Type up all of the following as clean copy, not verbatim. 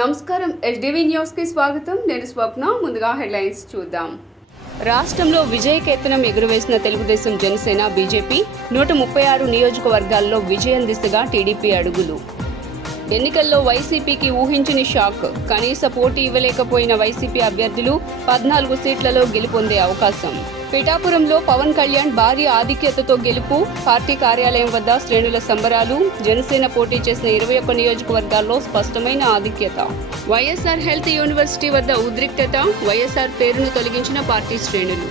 నమస్కారం SDV news కి స్వాగతం. నేను స్వప్న. ముందుగా హెడ్లైన్స్ చూద్దాం. రాష్ట్రంలో విజయకేతనం ఎగురవేసిన తెలుగుదేశం, జనసేన, బీజేపీ 136 నియోజకవర్గాల్లో విజయం దిశగా టీడీపీ అడుగులు. ఎన్నికల్లో వైసీపీకి ఊహించని షాక్. కనీస పోటీ ఇవ్వలేకపోయిన వైసీపీ అభ్యర్థులు 14 సీట్లలో గెలుపొందే అవకాశం. పిఠాపురంలో పవన్ కళ్యాణ్ భారీ ఆధిక్యతతో గెలుపు. పార్టీ కార్యాలయం వద్ద శ్రేణుల సంబరాలు. జనసేన పోటీ చేసిన 21 నియోజకవర్గాల్లో స్పష్టమైన ఆధిక్యత. వైఎస్ఆర్ హెల్త్ యూనివర్సిటీ వద్ద ఉద్రిక్తత. వైఎస్ఆర్ పేరును తొలగించిన పార్టీ శ్రేణులు.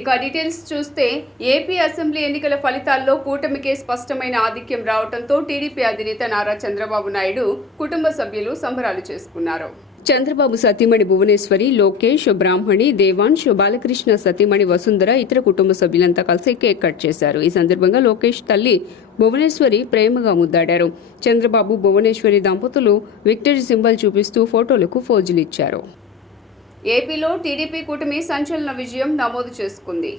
ఇక డీటెయిల్స్ చూస్తే ఏపీ అసెంబ్లీ ఎన్నికల ఫలితాల్లో కూటమికే స్పష్టమైన ఆధిక్యం రావడంతో టీడీపీ అధినేత నారా చంద్రబాబు నాయుడు కుటుంబ సభ్యులు సంబరాలు చేసుకున్నారు. చంద్రబాబు సతీమణి భువనేశ్వరి, లోకేష్, బ్రాహ్మణి, దేవాంశ్, బాలకృష్ణ సతీమణి వసుంధర, ఇతర కుటుంబ సభ్యులంతా కలిసి కేక్ కట్ చేశారు. ఈ సందర్భంగా లోకేష్ తల్లి భువనేశ్వరి ప్రేమగా ముద్దాడారు. చంద్రబాబు, భువనేశ్వరి దంపతులు విక్టరీ సింబల్ చూపిస్తూ ఫోటోలకు ఫోజులిచ్చారు. ఏపీలో టీడీపీ కూటమి సంచలన విజయం నమోదు చేసుకుంది.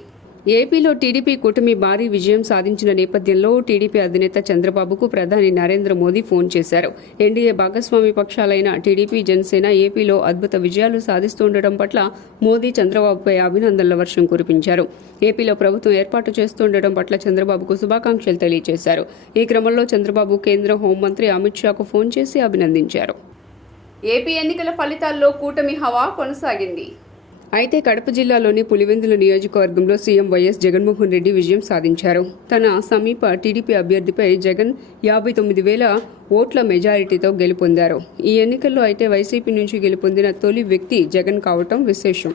ఏపీలో టీడీపీ కూటమి భారీ విజయం సాధించిన నేపథ్యంలో టీడీపీ అధినేత చంద్రబాబుకు ప్రధాని నరేంద్ర మోదీ ఫోన్ చేశారు. ఎన్డీఏ భాగస్వామి పక్షాలైన టీడీపీ, జనసేన ఏపీలో అద్భుత విజయాలు సాధిస్తుండటం పట్ల మోదీ చంద్రబాబుపై అభినందనల వర్షం కురిపించారు. ఏపీలో ప్రభుత్వం ఏర్పాటు చేస్తుండటం పట్ల చంద్రబాబుకు శుభాకాంక్షలు తెలియజేశారు. ఈ క్రమంలో చంద్రబాబు కేంద్ర హోంమంత్రి అమిత్ షాకు ఫోన్ చేసి అభినందించారు. ఏపీ ఎన్నికల ఫలితాల్లో కూటమి హవా కొనసాగింది. అయితే కడప జిల్లాలోని పులివెందుల నియోజకవర్గంలో సీఎం వైఎస్ జగన్మోహన్ రెడ్డి విజయం సాధించారు. తన సమీప టీడీపీ అభ్యర్థిపై జగన్ 59,000 ఓట్ల మెజారిటీతో గెలుపొందారు. ఈ ఎన్నికల్లో అయితే వైసీపీ నుంచి గెలుపొందిన తొలి వ్యక్తి జగన్ కావటం విశేషం.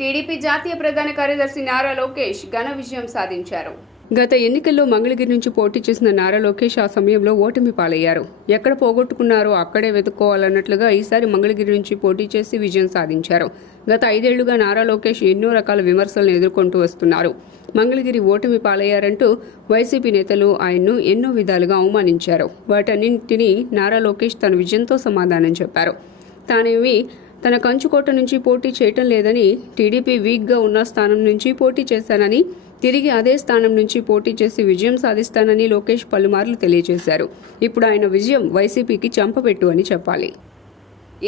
టీడీపీ జాతీయ ప్రధాన కార్యదర్శి నారా లోకేష్ ఘన విజయం సాధించారు. గత ఎన్నికల్లో మంగళగిరి నుంచి పోటీ చేసిన నారా లోకేష్ ఆ సమయంలో ఓటమి పాలయ్యారు. ఎక్కడ పోగొట్టుకున్నారో అక్కడే వెతుక్కోవాలన్నట్లుగా ఈసారి మంగళగిరి నుంచి పోటీ చేసి విజయం సాధించారు. గత 5 ఏళ్లుగా నారా లోకేష్ ఎన్నో రకాల విమర్శలను ఎదుర్కొంటూ వస్తున్నారు. మంగళగిరి ఓటమి పాలయ్యారంటూ వైసీపీ నేతలు ఆయన్ను ఎన్నో విధాలుగా అవమానించారు. వాటన్నింటినీ నారా లోకేష్ తన విజయంతో సమాధానం చెప్పారు. తానేమి తన కంచుకోట నుంచి పోటీ చేయటం లేదని, టీడీపీ వీక్గా ఉన్న స్థానం నుంచి పోటీ చేశానని, తిరిగి అదే స్థానం నుంచి పోటీ చేసి విజయం సాధిస్తానని లోకేష్ పలుమార్లు తెలియజేశారు. ఇప్పుడు ఆయన విజయం వైసీపీకి చెంపపెట్టు అని చెప్పాలి.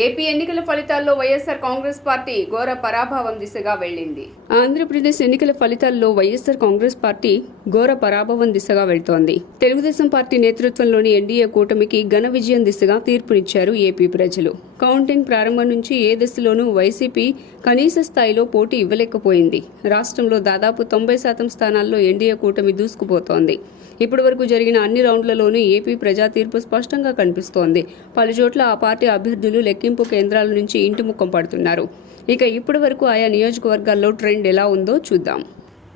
ఏపీ ఎన్నికల ఫలితాల్లో వైఎస్ఆర్ కాంగ్రెస్ పార్టీ ఘోర పరాభవం దిశగా వెళ్లింది. ఆంధ్రప్రదేశ్ ఎన్నికల ఫలితాల్లో వైఎస్ఆర్ కాంగ్రెస్ పార్టీ ఘోర పరాభవం దిశగా వెళ్తోంది. తెలుగుదేశం పార్టీ నేతృత్వంలోని ఎన్డీఏ కూటమికి ఘన విజయం దిశగా తీర్పునిచ్చారు ఏపీ ప్రజలు. కౌంటింగ్ ప్రారంభం నుంచి ఏ దశలోనూ వైసీపీ కనీస స్థాయిలో పోటీ ఇవ్వలేకపోయింది. రాష్ట్రంలో దాదాపు 90% స్థానాల్లో ఎన్డీఏ కూటమి దూసుకుపోతోంది. ఇప్పటి వరకు జరిగిన అన్ని రౌండ్లలోనూ ఏపీ ప్రజా తీర్పు స్పష్టంగా కనిపిస్తోంది. పలుచోట్ల ఆ పార్టీ అభ్యర్థులు లెక్కింపు కేంద్రాల నుంచి ఇంటిముఖం పడుతున్నారు. ఇక ఇప్పటి వరకు ఆయా నియోజకవర్గాల్లో ట్రెండ్ ఎలా ఉందో చూద్దాం.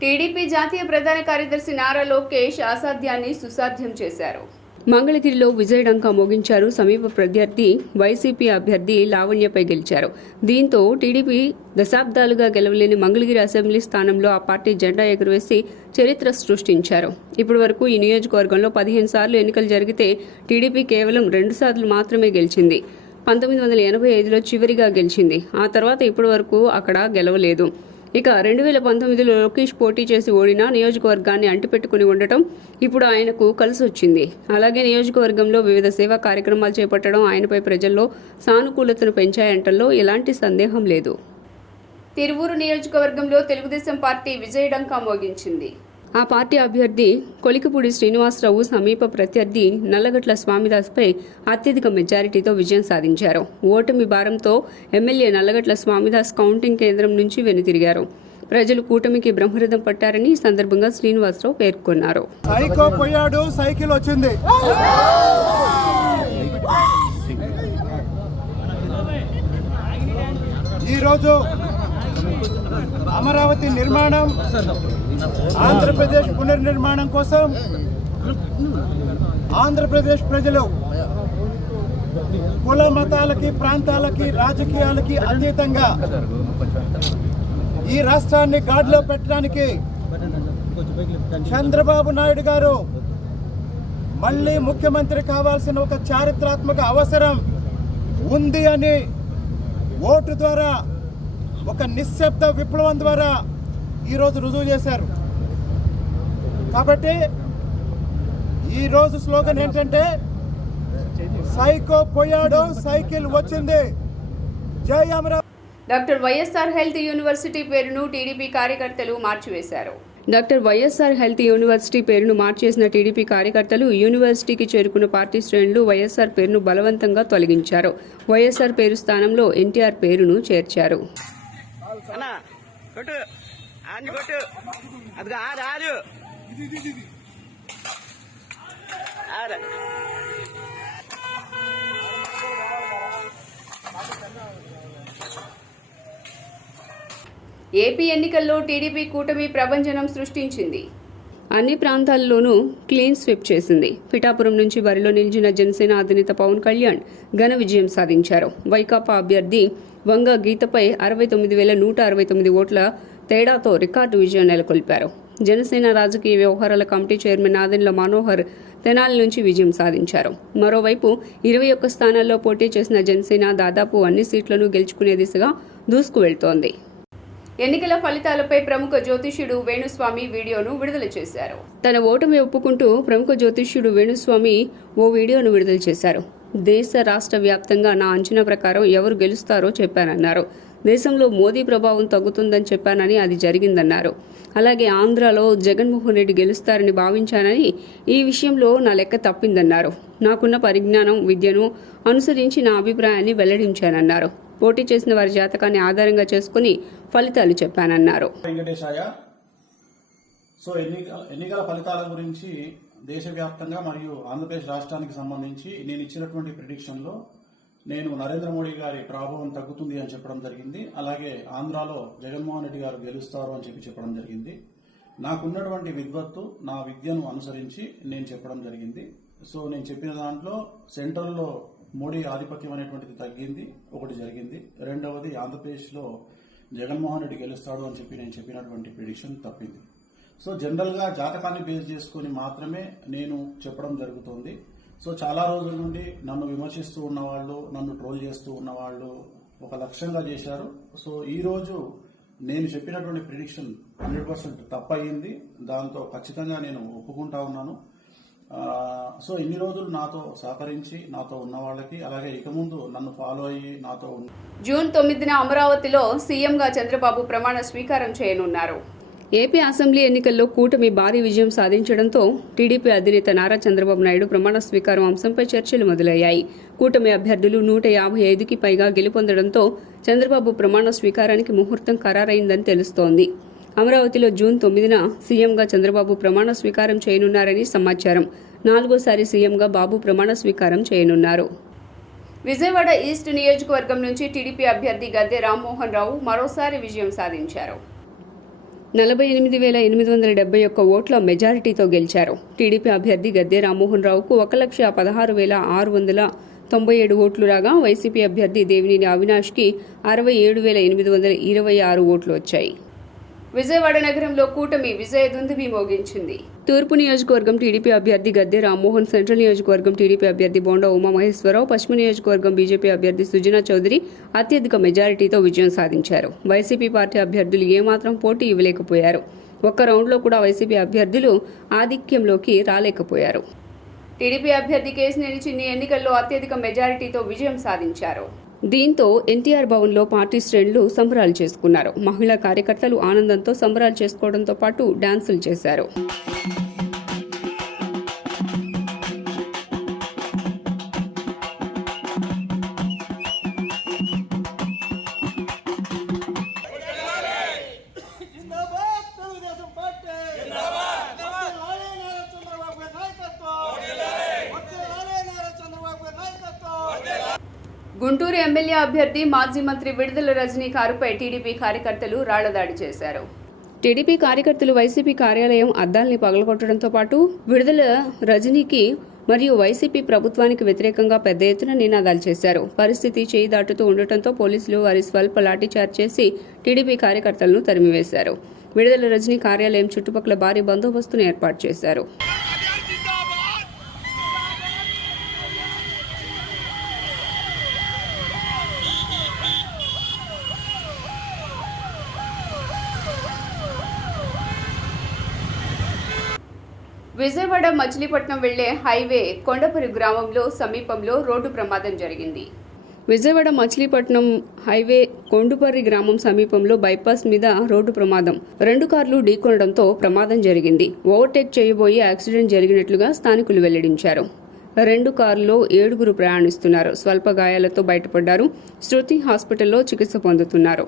టీడీపీ జాతీయ ప్రధాన కార్యదర్శి నారా లోకేష్ అసాధ్యాన్ని సుసాధ్యం చేశారు. మంగళగిరిలో విజయడంకా మోగించారు. సమీప ప్రత్యర్థి వైసీపీ అభ్యర్థి లావణ్యపై గెలిచారు. దీంతో టీడీపీ దశాబ్దాలుగా గెలవలేని మంగళగిరి అసెంబ్లీ స్థానంలో ఆ పార్టీ జెండా ఎగురవేసి చరిత్ర సృష్టించారు. ఇప్పటి వరకు ఈ నియోజకవర్గంలో 15 సార్లు ఎన్నికలు జరిగితే టీడీపీ కేవలం 2 సార్లు మాత్రమే గెలిచింది. 1985లో చివరిగా గెలిచింది. ఆ తర్వాత ఇప్పటి వరకు అక్కడ గెలవలేదు. ఇక 2019లో లోకేష్ పోటీ చేసి ఓడిన నియోజకవర్గాన్ని అంటిపెట్టుకుని ఉండటం ఇప్పుడు ఆయనకు కలిసొచ్చింది. అలాగే నియోజకవర్గంలో వివిధ సేవా కార్యక్రమాలు చేపట్టడం ఆయనపై ప్రజల్లో సానుకూలతను పెంచాయంటల్లో ఎలాంటి సందేహం లేదు. తిరువూరు నియోజకవర్గంలో తెలుగుదేశం పార్టీ విజయడంకా మోగించింది. ఆ పార్టీ అభ్యర్థి కొలికిపూడి శ్రీనివాసరావు సమీప ప్రత్యర్థి నల్లగట్ల స్వామిదాస్పై అత్యధిక మెజారిటీతో విజయం సాధించారు. ఓటమి భారంతో ఎమ్మెల్యే నల్లగట్ల స్వామిదాస్ కౌంటింగ్ కేంద్రం నుంచి వెనుతిరిగారు. ప్రజలు కూటమికి బ్రహ్మరథం పట్టారని ఈ సందర్భంగా శ్రీనివాసరావు పేర్కొన్నారు. సైకిల్ వచ్చింది. ఈరోజు అమరావతి నిర్మాణం, ఆంధ్రప్రదేశ్ పునర్నిర్మాణం కోసం ఆంధ్రప్రదేశ్ ప్రజలు కుల మతాలకి, ప్రాంతాలకి, రాజకీయాలకి అతీతంగా ఈ రాష్ట్రాన్ని గాడిలో పెట్టడానికి చంద్రబాబు నాయుడు గారు మళ్ళీ ముఖ్యమంత్రి కావాల్సిన ఒక చారిత్రాత్మక అవసరం ఉంది అని ఓటు ద్వారా ఒక నిశ్శబ్ద విప్లవం ద్వారా ఈరోజు రుజువు చేశారు. కాబట్టి ఈరోజు స్లోగన్ ఏంటంటే సైకో పోయాడు, సైకిల్ వచ్చింది. జై Amaravati. Doctor YSR health university పేరును టీడీపీ కార్యకర్తలు మార్చివేశారు. డాక్టర్ వైఎస్ఆర్ హెల్త్ యూనివర్సిటీ పేరును మార్చేసిన టీడీపీ కార్యకర్తలు యూనివర్సిటీకి చేరుకున్న పార్టీ శ్రేణులు వైఎస్ఆర్ పేరును బలవంతంగా తొలగించారు. వైఎస్ఆర్ పేరు స్థానంలో ఎన్టీఆర్ పేరును చేర్చారు. ఏపీ ఎన్నికల్లో టీడీపీ కూటమి ప్రభంజనం సృష్టించింది. అన్ని ప్రాంతాల్లోనూ క్లీన్ స్వీప్ చేసింది. పిఠాపురం నుంచి బరిలో నిలిచిన జనసేన అధినేత పవన్ కళ్యాణ్ ఘన విజయం సాధించారు. వైకాపా అభ్యర్థి వంగ గీతపై 69,169 ఓట్ల తేడాతో రికార్డు విజయం నెలకొల్పారు. జనసేన రాజకీయ వ్యవహారాల కమిటీ చైర్మన్ నాదెండ్ల మనోహర్ తెనాలి నుంచి విజయం సాధించారు. మరోవైపు 21 స్థానాల్లో పోటీ చేసిన జనసేన దాదాపు అన్ని సీట్లను గెలుచుకునే దిశగా దూసుకు వెళ్తోంది. ఎన్నికల ఫలితాలపై ప్రముఖ జ్యోతిష్యుడు వేణుస్వామి వీడియోను విడుదల చేశారు. తన ఓటమి ఒప్పుకుంటూ ప్రముఖ జ్యోతిష్యుడు వేణుస్వామి ఓ వీడియోను విడుదల చేశారు. దేశ రాష్ట్ర వ్యాప్తంగా నా అంచనా ప్రకారం ఎవరు గెలుస్తారో చెప్పానన్నారు. దేశంలో మోదీ ప్రభావం తగ్గుతుందని చెప్పానని అది జరిగిందన్నారు. అలాగే ఆంధ్రాలో జగన్మోహన్ రెడ్డి గెలుస్తారని భావించానని, ఈ విషయంలో నా లెక్క తప్పిందన్నారు. నాకున్న పరిజ్ఞానం, విద్యను అనుసరించి నా అభిప్రాయాన్ని వెల్లడించానన్నారు. పోటీ చేసిన వారి జాతకాన్ని ఆధారంగా చేసుకుని ఫలితాలు చెప్పానన్నారు. వెంకటేశాయ. సో ఎన్నికల ఫలితాల గురించి దేశవ్యాప్తంగా మరియు ఆంధ్రప్రదేశ్ రాష్ట్రానికి సంబంధించి నేను ఇచ్చినటువంటి ప్రిడిక్షన్లో నేను నరేంద్ర మోడీ గారి ప్రభావం తగ్గుతుంది అని చెప్పడం జరిగింది. అలాగే ఆంధ్రాలో జగన్మోహన్ రెడ్డి గారు గెలుస్తారు అని చెప్పడం జరిగింది. నాకున్నటువంటి విద్వత్తు, నా విద్యను అనుసరించి నేను చెప్పడం జరిగింది. సో నేను చెప్పిన దాంట్లో సెంట్రల్లో మోడీ ఆధిపత్యం అనేటువంటిది తగ్గింది, ఒకటి జరిగింది. రెండవది ఆంధ్రప్రదేశ్లో జగన్మోహన్ రెడ్డి గెలుస్తాడు అని చెప్పి నేను చెప్పినటువంటి ప్రిడిక్షన్ తప్పింది. సో జనరల్ గా జాతకాన్ని బేస్ చేసుకుని మాత్రమే నేను చెప్పడం జరుగుతోంది. సో చాలా రోజుల నుండి నన్ను విమర్శిస్తూ ఉన్నవాళ్ళు, నన్ను ట్రోల్ చేస్తూ ఉన్నవాళ్ళు ఒక లక్ష్యంగా చేశారు. సో ఈ రోజు నేను చెప్పినటువంటి ప్రిడిక్షన్ 100% తప్పయింది. దాంతో ఖచ్చితంగా నేను ఒప్పుకుంటా ఉన్నాను. సో ఇన్ని రోజులు నాతో సహకరించి నాతో ఉన్న వాళ్ళకి, అలాగే ఇక ముందు నన్ను ఫాలో అయ్యి నాతో జూన్ 9న అమరావతిలో సీఎంగా చంద్రబాబు ప్రమాణ స్వీకారం చేయనున్నారు. ఏపీ అసెంబ్లీ ఎన్నికల్లో కూటమి భారీ విజయం సాధించడంతో టీడీపీ అధినేత నారా చంద్రబాబు నాయుడు ప్రమాణ స్వీకారం అంశంపై చర్చలు మొదలయ్యాయి. కూటమి అభ్యర్థులు 155కి పైగా గెలుపొందడంతో చంద్రబాబు ప్రమాణ స్వీకారానికి ముహూర్తం ఖరారైందని తెలుస్తోంది. అమరావతిలో జూన్ 9న సీఎంగా చంద్రబాబు ప్రమాణ స్వీకారం చేయనున్నారని సమాచారం. 4వ సీఎంగా బాబు ప్రమాణ స్వీకారం చేయనున్నారు. విజయవాడ ఈస్ట్ నియోజకవర్గం నుంచి టీడీపీ అభ్యర్థి గద్దె రామ్మోహన్ రావు మరోసారి విజయం సాధించారు. 48,871 ఓట్ల మెజారిటీతో గెలిచారు. టీడీపీ అభ్యర్థి గద్దె రామ్మోహన్ రావుకు 1,16,697 ఓట్లు రాగా, వైసీపీ అభ్యర్థి దేవినేని అవినాష్కి 67,826 ఓట్లు వచ్చాయి. విజయవాడ నగరంలో కూటమి విజయ దుందుబి మోగించింది. తూర్పు నియోజకవర్గం టీడీపీ అభ్యర్థి గద్దె రామ్మోహన్, సెంట్రల్ నియోజకవర్గం టీడీపీ అభ్యర్థి బోండా ఉమామహేశ్వరరావు, పశ్చిమ నియోజకవర్గం బీజేపీ అభ్యర్థి సుజనా చౌదరి అత్యధిక మెజారిటీతో విజయం సాధించారు. వైసీపీ పార్టీ అభ్యర్థులు ఏమాత్రం పోటీ ఇవ్వలేకపోయారు. ఒక్క రౌండ్లో కూడా వైసీపీ అభ్యర్థులు ఆధిక్యంలోకి రాలేకపోయారు. టీడీపీ అభ్యర్థి కేశినేని చిన్ని ఎన్నికల్లో అత్యధిక మెజారిటీతో విజయం సాధించారు. దీంతో ఎన్టీఆర్ భవన్లో పార్టీ శ్రేణులు సంబరాలు చేసుకున్నారు. మహిళా కార్యకర్తలు ఆనందంతో సంబరాలు చేసుకోవడంతో పాటు డాన్సులు చేశారు. గుంటూరు ఎమ్మెల్యే అభ్యర్థి మాజీ మంత్రి విడుదల రజనీ కారుపై టీడీపీ కార్యకర్తలు రాళ్లదాడి చేశారు. టీడీపీ కార్యకర్తలు వైసీపీ కార్యాలయం అద్దాల్ని పగలగొట్టడంతో పాటు విడుదల రజనీకి మరియు వైసీపీ ప్రభుత్వానికి వ్యతిరేకంగా పెద్ద ఎత్తున నినాదాలు చేశారు. పరిస్థితి చేయి దాటుతూ ఉండటంతో పోలీసులు వారి స్వల్ప లాఠీచార్జ్ చేసి టీడీపీ కార్యకర్తలను తరిమివేశారు. విడుదల రజనీ కార్యాలయం చుట్టుపక్కల భారీ బందోబస్తును ఏర్పాటు చేశారు. విజయవాడ మచిలీపట్నం వెళ్లే హైవే కొండపరి గ్రామంలో సమీపంలో రోడ్డు ప్రమాదం జరిగింది. విజయవాడ మచిలీపట్నం హైవే కొండుపర్రి గ్రామం సమీపంలో బైపాస్ మీద రోడ్డు ప్రమాదం. 2 కార్లు ఢీకొనడంతో ప్రమాదం జరిగింది. ఓవర్టేక్ చేయబోయి యాక్సిడెంట్ జరిగినట్లుగా స్థానికులు వెల్లడించారు. 2 కార్లలో 7 ప్రయాణిస్తున్నారు. స్వల్ప గాయాలతో బయటపడ్డారు. శృతి హాస్పిటల్లో చికిత్స పొందుతున్నారు.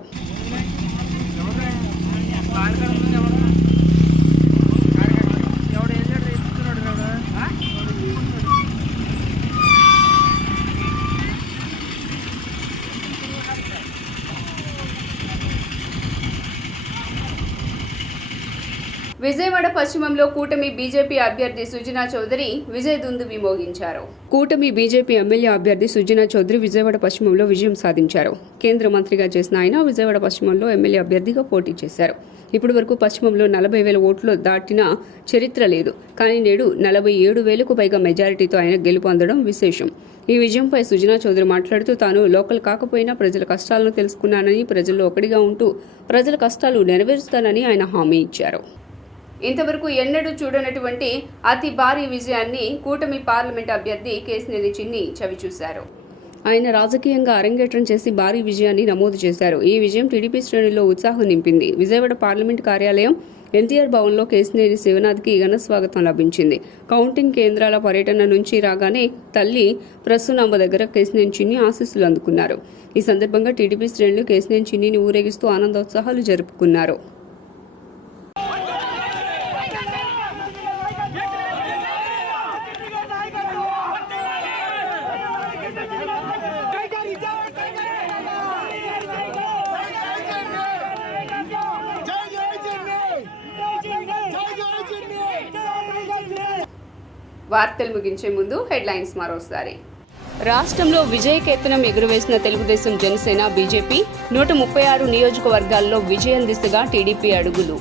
విజయవాడ పశ్చిమంలో కూటమి బీజేపీ అభ్యర్థి సుజనా చౌదరి విజయ దుందుబి మోగించారు. కూటమి బీజేపీ ఎమ్మెల్యే అభ్యర్థి సుజనా చౌదరి విజయవాడ పశ్చిమంలో విజయం సాధించారు. కేంద్ర మంత్రిగా చేసిన ఆయన విజయవాడ పశ్చిమంలో ఎమ్మెల్యే అభ్యర్థిగా పోటీ చేశారు. ఇప్పటి వరకు పశ్చిమంలో 40,000 ఓట్లు దాటిన చరిత్ర లేదు. కానీ నేడు 47,000కు పైగా మెజారిటీతో ఆయన గెలుపొందడం విశేషం. ఈ విజయంపై సుజనా చౌదరి మాట్లాడుతూ తాను లోకల్ కాకపోయినా ప్రజల కష్టాలను తెలుసుకున్నానని, ప్రజల్లో ఒకటిగా ఉంటూ ప్రజల కష్టాలు నెరవేరుస్తానని ఆయన హామీ ఇచ్చారు. ఇంతవరకు ఎన్నడూ చూడనటువంటి అతి భారీ విజయాన్ని కూటమి పార్లమెంట్ అభ్యర్థి కేశినేని చిన్ని చవిచూశారు. ఆయన రాజకీయంగా అరంగేట్రం చేసి భారీ విజయాన్ని నమోదు చేశారు. ఈ విజయం టీడీపీ శ్రేణుల్లో ఉత్సాహం నింపింది. విజయవాడ పార్లమెంట్ కార్యాలయం ఎన్టీఆర్ భవన్లో కేశినేని శివనాథ్కి ఘన స్వాగతం లభించింది. కౌంటింగ్ కేంద్రాల పర్యటన నుంచి రాగానే తల్లి ప్రసూనాంబ దగ్గర కేశినేని చిన్ని ఆశీస్సులు అందుకున్నారు. ఈ సందర్భంగా టీడీపీ శ్రేణులు కేశినేని చిన్నిని ఊరేగిస్తూ ఆనందోత్సాహాలు జరుపుకున్నారు. వార్తలు ముగించే ముందు హెడ్లైన్స్ మరోసారి. రాష్ట్రంలో విజయకేతనం ఎగురవేసిన తెలుగుదేశం, జనసేన, బీజేపీ 136 నియోజకవర్గాల్లో విజయం దిశగా టీడీపీ అడుగులు.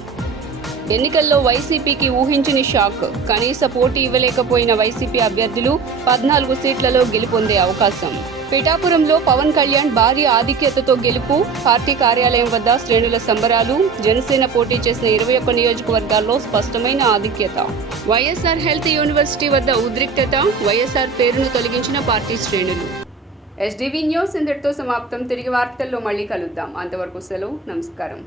ఎన్నికల్లో వైసీపీకి ఊహించని షాక్. కనీస పోటీ ఇవ్వలేకపోయిన వైసీపీ అభ్యర్థులు 14 సీట్లలో గెలుపొందే అవకాశం. పిఠాపురంలో పవన్ కళ్యాణ్ భారీ ఆధిక్యతతో గెలుపు. పార్టీ కార్యాలయం వద్ద శ్రేణుల సంబరాలు. జనసేన పోటీ చేసిన 21 నియోజకవర్గాల్లో స్పష్టమైన ఆధిక్యత. వైఎస్ఆర్ హెల్త్ యూనివర్సిటీ వద్ద ఉద్రిక్తత. వైఎస్ఆర్ పేరును తొలగించిన పార్టీ శ్రేణులు. ఎస్డీవీ న్యూస్ ఇంతటితో సమాప్తం. తిరిగి వార్తల్లో మళ్ళీ కలుద్దాం. అంతవరకు సెలవు. నమస్కారం.